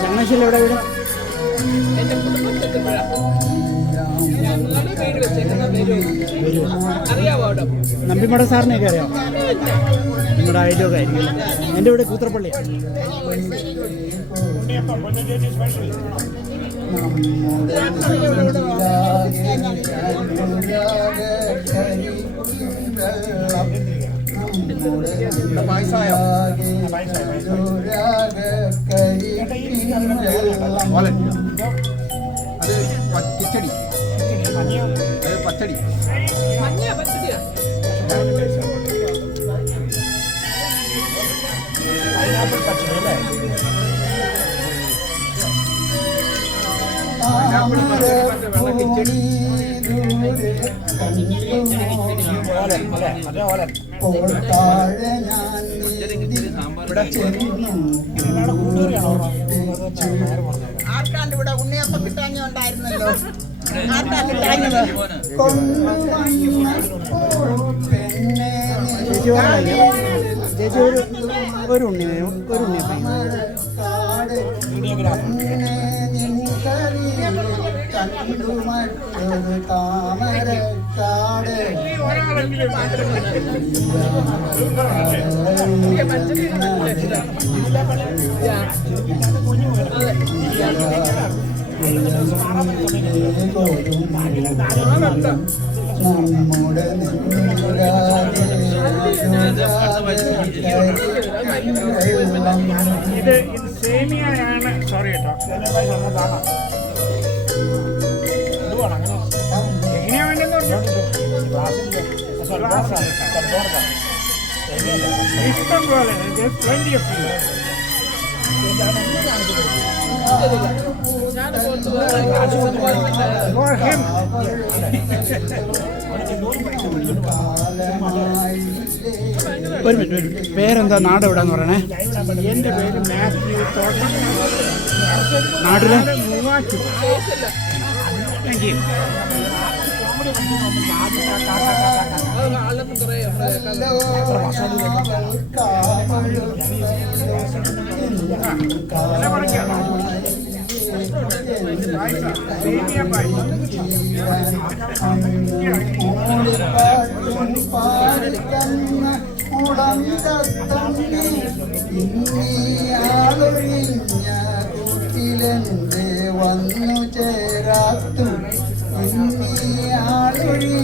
ചങ്ങനാശ്ശേരി നമ്പിമട സാറിനെയൊക്കെ അറിയാം. അയലൊക്കെ ആയിരിക്കും. എന്റെ ഇവിടെ കൂത്രപ്പള്ളി അത് കിച്ചടി അത് പച്ചടി. മഞ്ഞ ആർക്കാണ്ട് ഇവിടെ ഉണ്ണിയപ്പം കിട്ടാഞ്ഞ ഉണ്ടായിരുന്നല്ലോ ആർക്കാ കിട്ടാഞ്ഞത്? ചേച്ചി ഒരു ഒരു ഉണ്ണി ഒരു ഉണ്ണിയപ്പം നമ്മുടെ ഇത് ഇത് സേമിയാണ് സോറി കേട്ടോ. എങ്ങനെയാ വേണ്ടെന്ന് ഇഷ്ടം പോലെ പ്ലെന്റി ഓഫ് ഒരു മിനിറ്റ് ഒരു മിനിറ്റ്. പേരെന്താ നാട് എവിടെയെന്ന് പറയണേ? എന്റെ പേര് മാത്യു തോട്ടം നാട്ടിൽ? മൂവാറ്റു താങ്ക് യു സേമിയ പായസം കുട്ടിലെന്തേ വന്നു ചേരാത്തും. ഇന്നീ കുട്ടിലെന്തേ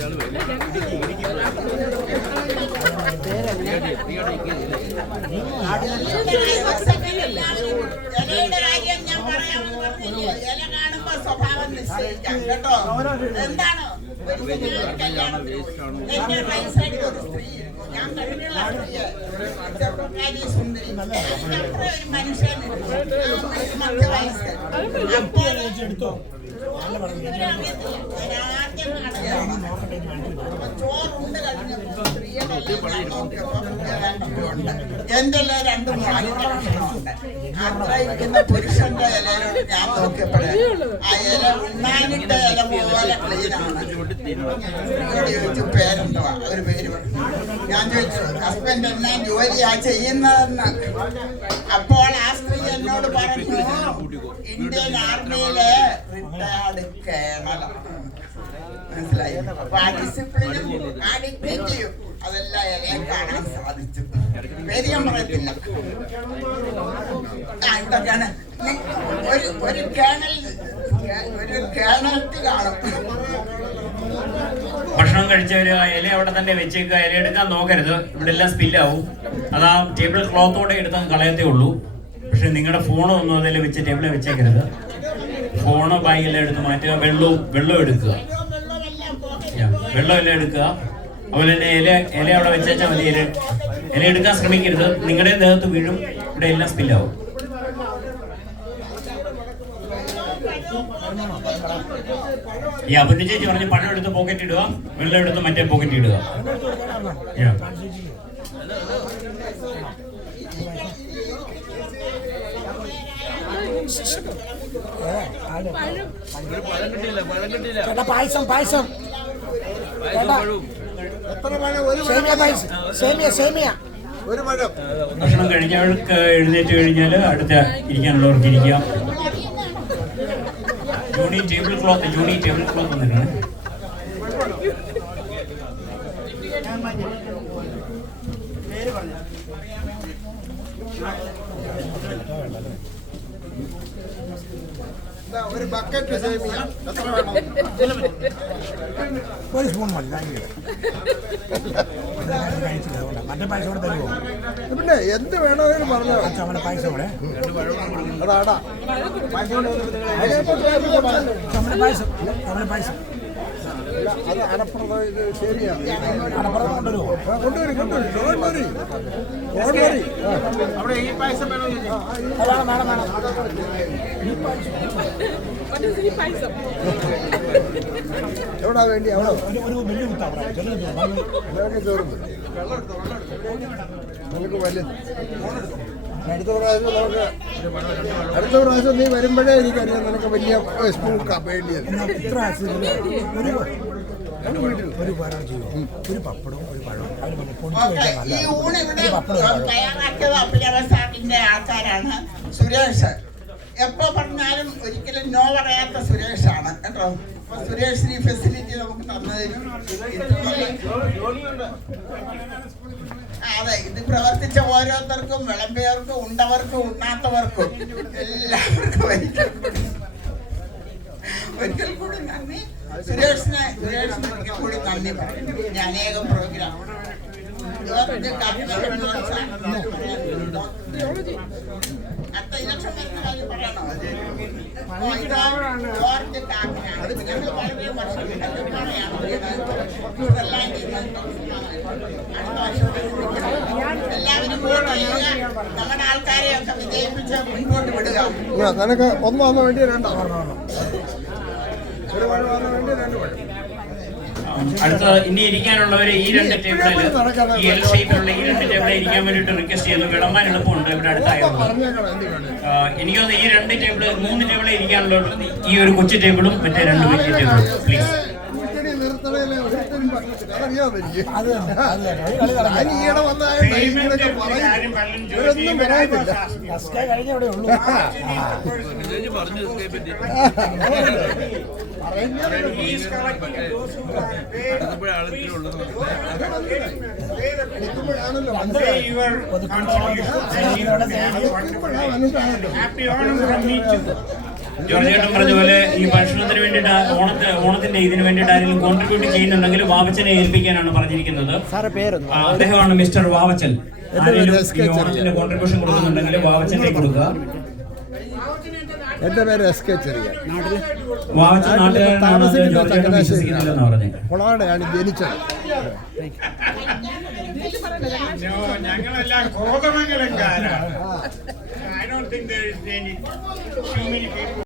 പറഞ്ഞില്ലേ ഇല കാണുമ്പോ സ്വഭാവം നിശ്ചയിക്കാം കേട്ടോ എന്താണ്. ഞാൻ ആ സ്ത്രീയെ സുന്ദരി അത്ര ഒരു മധ്യവയസ്കൻ അപ്പോൾ ചോറുണ്ട് കഴിഞ്ഞപ്പോ സ്ത്രീയുടെ എല്ലാം. എന്റെ രണ്ട് മൂന്നാലുണ്ട് അത്ര ഇരിക്കുന്ന പുരുഷന്റെ ഇലയിലും ഞാൻ നോക്കിയപ്പോഴേ. ആ ഇല ഉണ്ണാനിട്ട ഇല പോലെ ക്ലീനാണ് എന്നോട് ചോദിച്ചു പേരെന്തോ ഒരു പേര് ഞാൻ ചോദിച്ചു ഹസ്ബൻഡ് എന്നാ ജോലിയാ ചെയ്യുന്നതെന്ന്? അപ്പോൾ ആ സ്ത്രീ എന്നോട് പറഞ്ഞു ഇന്ത്യൻ ആർമിയിലെ റിട്ടയർഡ് കേണലാണ് മനസ്സിലായി? അപ്പൊ ആ ഡിസിപ്ലിനും ആ അതെല്ലാം കാണാൻ സാധിച്ചു. പേര് ഞാൻ പറയത്തില്ല. ആ ഇതൊക്കെയാണ്. ഒരു ഒരു കേണൽ ഒരു കേണത്തി കാണും. ഭക്ഷണം കഴിച്ചവര് ആ ഇല അവിടെ തന്നെ വെച്ചേക്കുക. ഇല എടുക്കാൻ നോക്കരുത്. ഇവിടെ എല്ലാം സ്പില്ലാവും അത് ആ ടേബിൾ ക്ലോത്തോടെ എടുത്താൽ കളയത്തേ ഉള്ളൂ. പക്ഷെ നിങ്ങളുടെ ഫോണോ ഒന്നും അതിൽ വെച്ച് ടേബിളിൽ വെച്ചേക്കരുത്. ഫോണോ ബാഗെല്ലാം എടുത്ത് മാറ്റുക. വെള്ളവും വെള്ളം എടുക്കുക. വെള്ളം എല്ലാം എടുക്കുക. അതുപോലെ തന്നെ ഇല ഇല അവിടെ വെച്ചാൽ മതി ഇല. ഇല എടുക്കാൻ ശ്രമിക്കരുത്. നിങ്ങളുടെ ദേഹത്ത് വീഴും. ഇവിടെ എല്ലാം സ്പില്ലാവും ഈ അബദ്ധ ചേച്ചി പറഞ്ഞ് പഴം എടുത്ത് പോക്കറ്റ് ഇടുക വെള്ളം എടുത്ത് മറ്റേ പോക്കറ്റ് ഇടുക. പായസം പായസം. ഒരു സേമിയ സേമിയ ഭക്ഷണം കഴിഞ്ഞവർക്ക് എഴുന്നേറ്റ് കഴിഞ്ഞാൽ അടുത്ത ഇരിക്കാനുള്ളവർക്ക് ഇരിക്കാം. ജൂണി ടേബിൾ ക്ലോത്ത് ജൂണി ടേബിൾ ക്ലോത്ത് വന്നിട്ടാണ് ബക്കറ്റ് സേമിയ എത്ര വേണം ഒരു സ്പൂൺ മതി. മറ്റേ പായസം കൂടെ തരുമോ പിന്നെ എന്ത് വേണമെങ്കിലും പറഞ്ഞു നമ്മുടെ പായസം കൂടെ അതാടാ നമ്മുടെ പായസം നമ്മുടെ പായസം. അത് അടപ്പുറം ഇത് ശരിയാണ് അടപ്പുറം കൊണ്ടുവരുമോ കൊണ്ടുവരും കൊണ്ടുവരും. ഡോണ്ട് വരി ഡോണ്ട് വരി അത് വേണം വേണം വേണം ഈ എവിടാ വേണ്ടി? അവിടെ. വേണ്ടി തീർന്നു നമുക്ക് വലിയ അടുത്ത പ്രാവശ്യം നമുക്ക് അടുത്ത പ്രാവശ്യം നീ വരുമ്പോഴേ എനിക്കറിയാം നിനക്ക് വലിയ സ്പൂൺ ഒരു ഒരു പപ്പടവും ഒരു പഴവും ഈ ഊണ് ഇവിടെ തയ്യാറാക്കിയത് ആൾക്കാരാണ്. സുരേഷ്. എപ്പോ പറഞ്ഞാലും ഒരിക്കലും നോ പറയാത്ത സുരേഷാണ് കേട്ടോ. അപ്പൊ സുരേഷിന് ഈ ഫെസിലിറ്റി നമുക്ക് തന്നതിനും അതെ ഇത് പ്രവർത്തിച്ച ഓരോരുത്തർക്കും വിളമ്പിയവർക്കും ഉണ്ടവർക്കും ഉണ്ണാത്തവർക്കും എല്ലാവർക്കും ഒരിക്കൽ കൂടി. ഒരിക്കൽ കൂടി നന്ദി. സുരേഷിനെ സുരേഷിന് ഒരിക്കൽ കൂടി നന്ദി ഞാൻ അനേകം പ്രോഗ്രാം ജോർജ് വരുന്ന കാര്യം വളരെ വേണ്ടി രണ്ടാണോ ഒരു പഴമാണോ വേണ്ടി രണ്ട് പഴം അടുത്ത ഇനി ഇരിക്കാനുള്ളവര് ഈ രണ്ട് ടേബിളിൽ ഈ എൽ ഷേപ്പിലുള്ള ഈ രണ്ട് ടേബിളിൽ ഇരിക്കാൻ വേണ്ടിയിട്ട് റിക്വസ്റ്റ് ചെയ്യുന്നു. വിളമ്പാൻ എളുപ്പമുണ്ട് ഇവിടെ പറഞ്ഞേക്കണം എനിക്ക് തോന്നുന്നു ഈ രണ്ട് ടേബിൾ മൂന്ന് ടേബിളിൽ ഇരിക്കാനുള്ളത് ഈ ഒരു കൊച്ചു ടേബിളും മറ്റേ രണ്ട് വലിയ ടേബിളും പ്ലീസ് ഒരിക്കലും പറഞ്ഞിട്ടില്ല അതറിയാമോ എനിക്ക് അത് തന്നെ അത് തന്നെ ഒരു കളി കളഞ്ഞു ഞാൻ ഈയിടെ വന്നായ ഇങ്ങനെയൊക്കെ പറയും ഇവരൊന്നും പറയത്തില്ല ഫസ്റ്റ് കഴിഞ്ഞ ഇവിടെ ഉള്ളൂ ഇപ്പോഴാണല്ലോ മനസ്സിലായത് ഇപ്പോഴാണ് മനസ്സിലായത് ജോർജ് ചേട്ടൻ പറഞ്ഞ പോലെ ഈ ഭക്ഷണത്തിന് വേണ്ടിയിട്ട് ഓണത്തിന് ഓണത്തിന്റെ ഇതിന് വേണ്ടിയിട്ട് ആരെങ്കിലും കോൺട്രിബ്യൂട്ട് ചെയ്യുന്നുണ്ടെങ്കിൽ വാവച്ചനെ ഏൽപ്പിക്കാനാണ് പറഞ്ഞിരിക്കുന്നത് അദ്ദേഹമാണ് മിസ്റ്റർ വാവച്ചൻ ആരെങ്കിലും എസ് കെ ഈ ഓണത്തിന്റെ കോൺട്രിബ്യൂഷൻ കൊടുക്കുന്നുണ്ടെങ്കിൽ വാവച്ചനെ കൊടുക്കുക എന്റെ പേര് എസ് കെ ചെറിയ കൊളാടെയാണ് ജനിച്ചത് ഞങ്ങളെല്ലാം കോതമംഗലംകാരാണ് I don't think there is any too many people